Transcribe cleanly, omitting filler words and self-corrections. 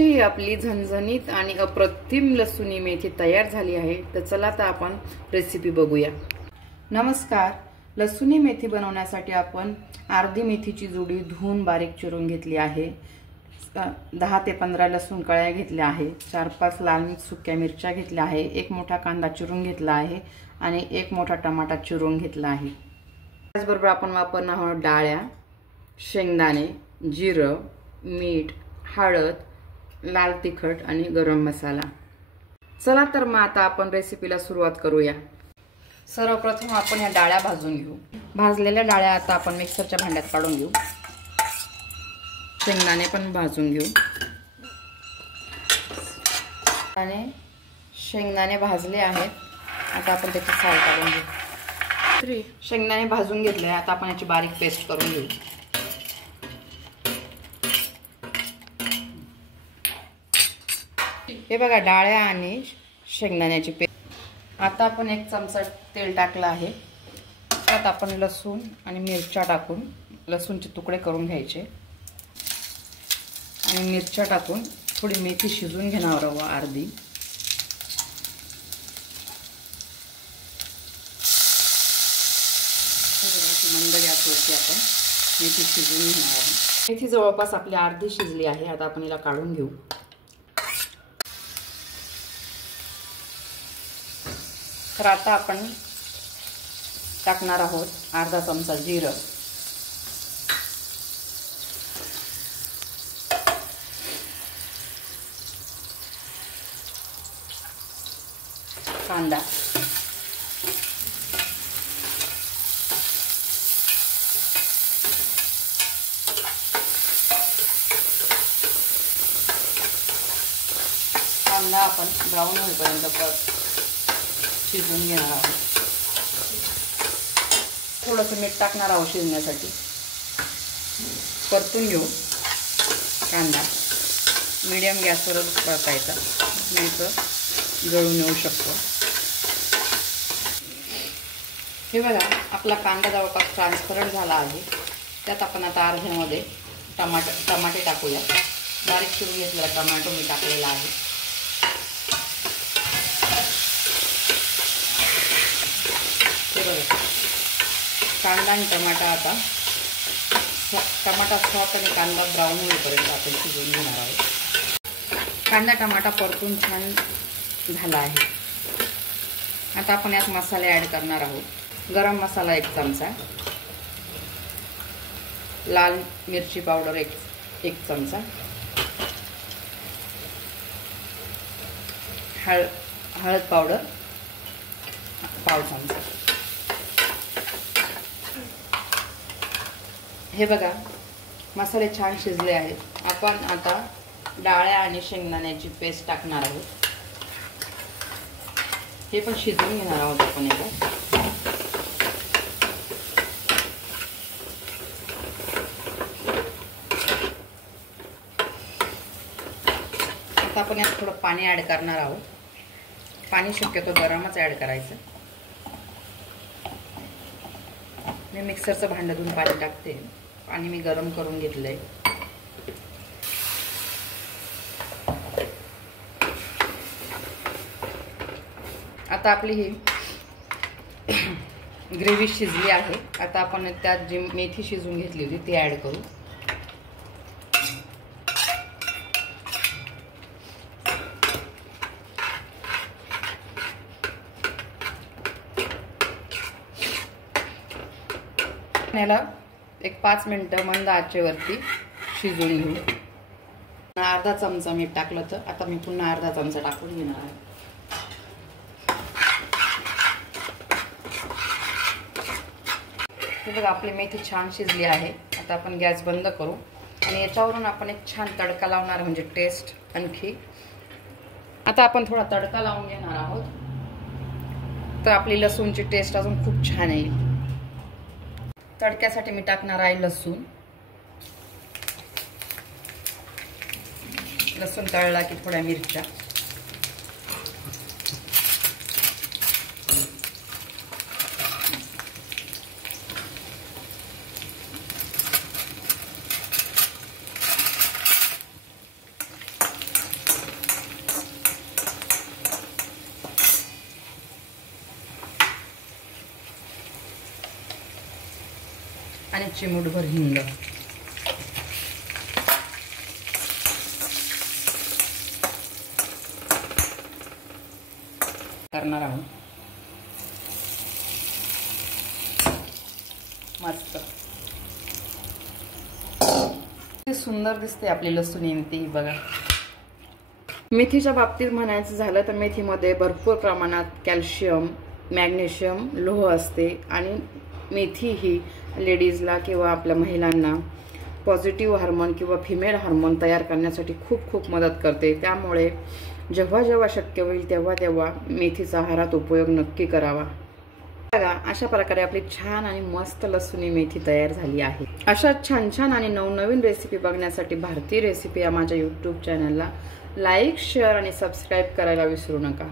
ही आपली झणझणीत आणि अप्रतिम लसूणी मेथी तयार झाली आहे। तर चला तर आपण रेसिपी बघूया। नमस्कार। लसूणी मेथी बनवण्यासाठी आपण अर्धी मेथीची जुडी धुवून बारीक चिरून घेतली आहे। 10 ते 15 लसूण कळ्या घेतल्या आहे। 4-5 लाल सुक्या मिरच्या घेतल्या आहे। 1 मोठा कांदा चिरून घेतला आहे आणि 1 मोठा टमाटा चिरून घेतला आहे। त्याचबरोबर आपण वापरणार आहोत डाळ्या, शेंगदाणे, जिरं, मीठ, हळद, लाल तिखट आणि गरम मसाला। चला तर मग आता आपण रेसिपीला सुरुवात करूया। सर्वप्रथम आपण या डाळ्या भाजून घेऊ। भाजलेल्या डाळ्या आता आपण मिक्सरच्या भांड्यात काढून घेऊ। शेंगदाणे पण भाजून घेऊ। आणि शेंगदाणे भाजले आहेत, आता आपण त्याची साल काढून घेऊ। शेंगदाणे भाजून घेतले, आता आपण याची बारीक पेस्ट करून घेऊ। हे बघा डाळ्या आणि शेंगदाण्याची पेस्ट। आता आपण 1 चमचा तेल टाकलं आहे। त्यात आपण लसूण आणि मिरच्या टाकून लसूणचे तुकडे करून घ्यायचे आणि मिरच्या टाकून थोडी मेथी शिजून घेणार आहोत अर्धी। मंद गॅसवरती आपण मेथी शिजवून घेणार आहोत। मेथी जवळपास आपली अर्धी शिजली आहे, आता आपण हिला काढून घेऊ। तर आता आपण टाकणार आहोत अर्धा चमचा जिरं, कांदा, कांदा आपण ब्राऊन होईपर्यंत शिजवून घेणार आहोत। थोडंसं मीठ टाकणार आहोत शिजण्यासाठी। परतून घेऊ कांदा। मीडियम गॅसवरच परतायचा, नाही तर जळून येऊ शकतो। हे बघा आपला कांदा जवळपास ट्रान्सपरंट झाला आहे। त्यात आपण आता अर्ध्यामध्ये टमाटे टाकूया। बारीक चिरून घेतलेला टमाटो मी टाकलेला आहे। कांदा आणि टमाटा, आता टमाटा सॉफ्ट आणि कांदा ब्राऊन होईपर्यंत आपण शिजवून घेणार आहोत। कांदा टमाटा परतून छान झाला आहे। आता आपण यात मसाले ॲड करणार आहोत। गरम मसाला 1 चमचा, लाल मिरची पावडर 1 चमचा, हळद पावडर पाव चमचा। हे बघा मसाले छान शिजले आहेत। आपण आता डाळ्या आणि शेंगदाण्याची पेस्ट टाकणार आहोत। हे पण शिजवून घेणार आहोत आपण एकदा। आता आपण यात थोडं पाणी ॲड करणार आहोत। पाणी शक्यतो गरमच ॲड करायचं। मी मिक्सरचं भांडं धुवून पाणी टाकते। पाणी मी गरम करून घेतलंय। आता आपली ही ग्रेव्ही शिजली आहे। आता आपण त्यात जी मेथी शिजवून घेतली होती ती ॲड करू। याला 5 मिनिटं मंद आचेवरती शिजवून घेऊ। अर्धा चमचा मीठ टाकलं, तर आता मी पुन्हा अर्धा चमचा टाकून घेणार आहे। हे बघा आपली मेथी छान शिजली आहे। आता आपण गॅस बंद करू आणि याच्यावरून आपण एक छान तडका लावणार, म्हणजे टेस्ट आणखी। आता आपण थोडा तडका लावून घेणार आहोत, तर आपली लसूणची टेस्ट अजून खूप छान येईल। तडक्यासाठी मी टाकणार आहे लसूण। लसूण तळला की थोड्या मिरच्या, आणि चिमूटभर हिंग करणार आहोत. मस्त सुंदर दिसते आपली लसूणी मेथी. बघा, मेथीच्या बाबतीत म्हणायचं झालं तर मेथीमध्ये भरपूर प्रमाणात कॅल्शियम, मॅग्नेशियम, लोह असते आणि मेथी ही लेडीजला किंवा आपल्या महिलांना पॉझिटिव्ह हार्मोन किंवा फिमेल हार्मोन तयार करण्यासाठी खूप खूप मदत करते. त्यामुळे जेव्हा जेव्हा शक्य होईल तेव्हा तेव्हा मेथीचा आहारात उपयोग नक्की करावा. बघा, अशा प्रकारे आपली छान आणि मस्त लसूणी मेथी तयार झाली आहे. अशा छान छान आणि नवनवीन रेसिपी बघण्यासाठी भारतीय रेसिपी या माझ्या यूट्यूब चॅनलला लाईक, शेअर आणि सबस्क्राईब करायला विसरू नका.